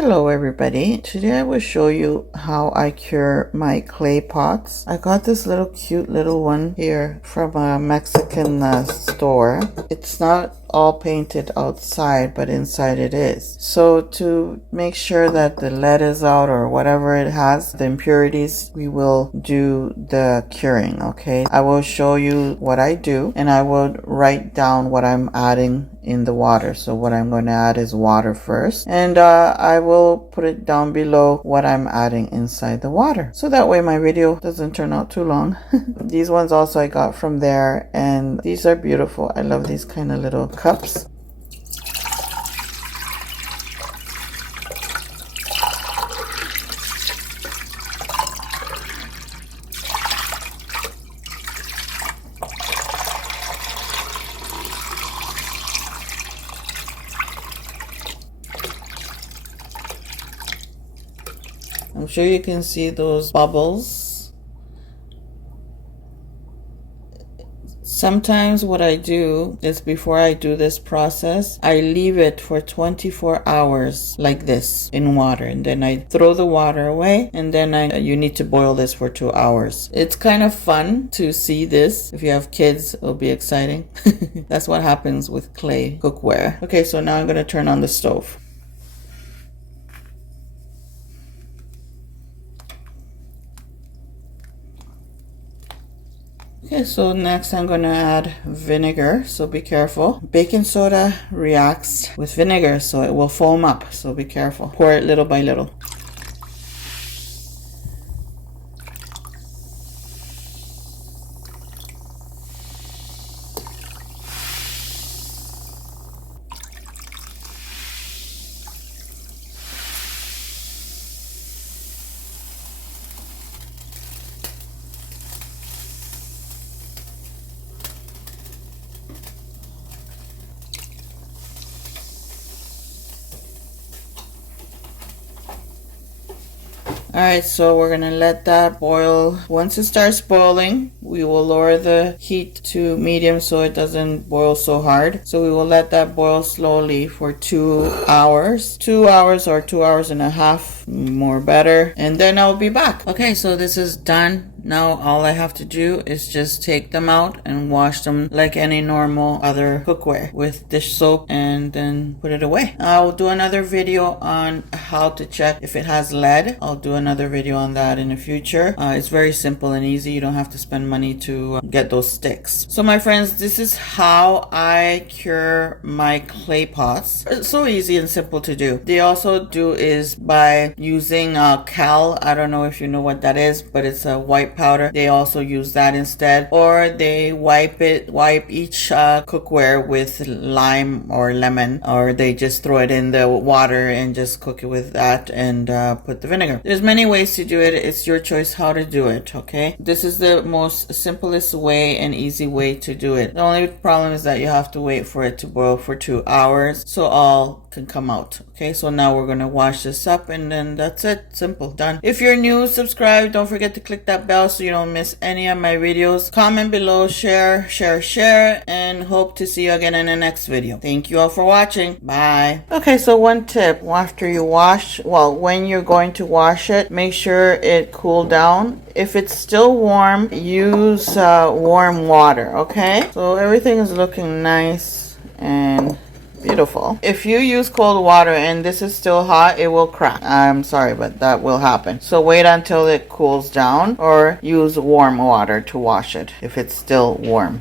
Hello everybody. Today I will show you how I cure my clay pots. I got this little cute little one here from a Mexican store. It's not all painted outside, but inside it is. So to make sure that the lead is out or whatever it has, the impurities, we will do the curing, okay? I will show you what I do and I will write down what I'm adding in the water. So what I'm going to add is water first, and I will put it down below what I'm adding inside the water, so that way my video doesn't turn out too long. These ones also I got from there, and these are beautiful. I love these kind of little cups. I'm sure you can see those bubbles. Sometimes what I do is, before I do this process, I leave it for 24 hours like this in water, and then I throw the water away, and then you need to boil this for 2 hours. It's kind of fun to see this. If you have kids, it'll be exciting. That's what happens with clay cookware. Okay, so now I'm going to turn on the stove. Okay, so next I'm going to add vinegar, so be careful. Baking soda reacts with vinegar, so it will foam up, so be careful. Pour it little by little. Alright, so we're going to let that boil. Once it starts boiling, we will lower the heat to medium so it doesn't boil so hard. So we will let that boil slowly for 2 hours. 2 hours or 2 hours and a half, more better. And then I'll be back. Okay, so this is done. Now all I have to do is just take them out and wash them like any normal other cookware with dish soap, and then put it away. I'll do another video on how to check if it has lead. I'll do another video on that in the future. It's very simple and easy. You don't have to spend money to get those sticks. So my friends, this is how I cure my clay pots. It's so easy and simple to do. They also do is by using cal. I don't know if you know what that is, but it's a white powder. They also use that instead, or they wipe each cookware with lime or lemon, or they just throw it in the water and just cook it with that and put the vinegar. There's many ways to do it. It's your choice how to do it, okay? This is the most simplest way and easy way to do it. The only problem is that you have to wait for it to boil for 2 hours so all can come out. Okay, so now we're gonna wash this up, and then that's it. Simple, done. If you're new, subscribe. Don't forget to click that bell so you don't miss any of my videos. Comment below, share, and hope to see you again in the next video. Thank you all for watching. Bye. Okay, so one tip: after you wash, when you're going to wash it, make sure it cooled down. If it's still warm, use warm water. Okay, so everything is looking nice and beautiful. If you use cold water and this is still hot, it will crack. I'm sorry, but that will happen. So wait until it cools down, or use warm water to wash it if it's still warm.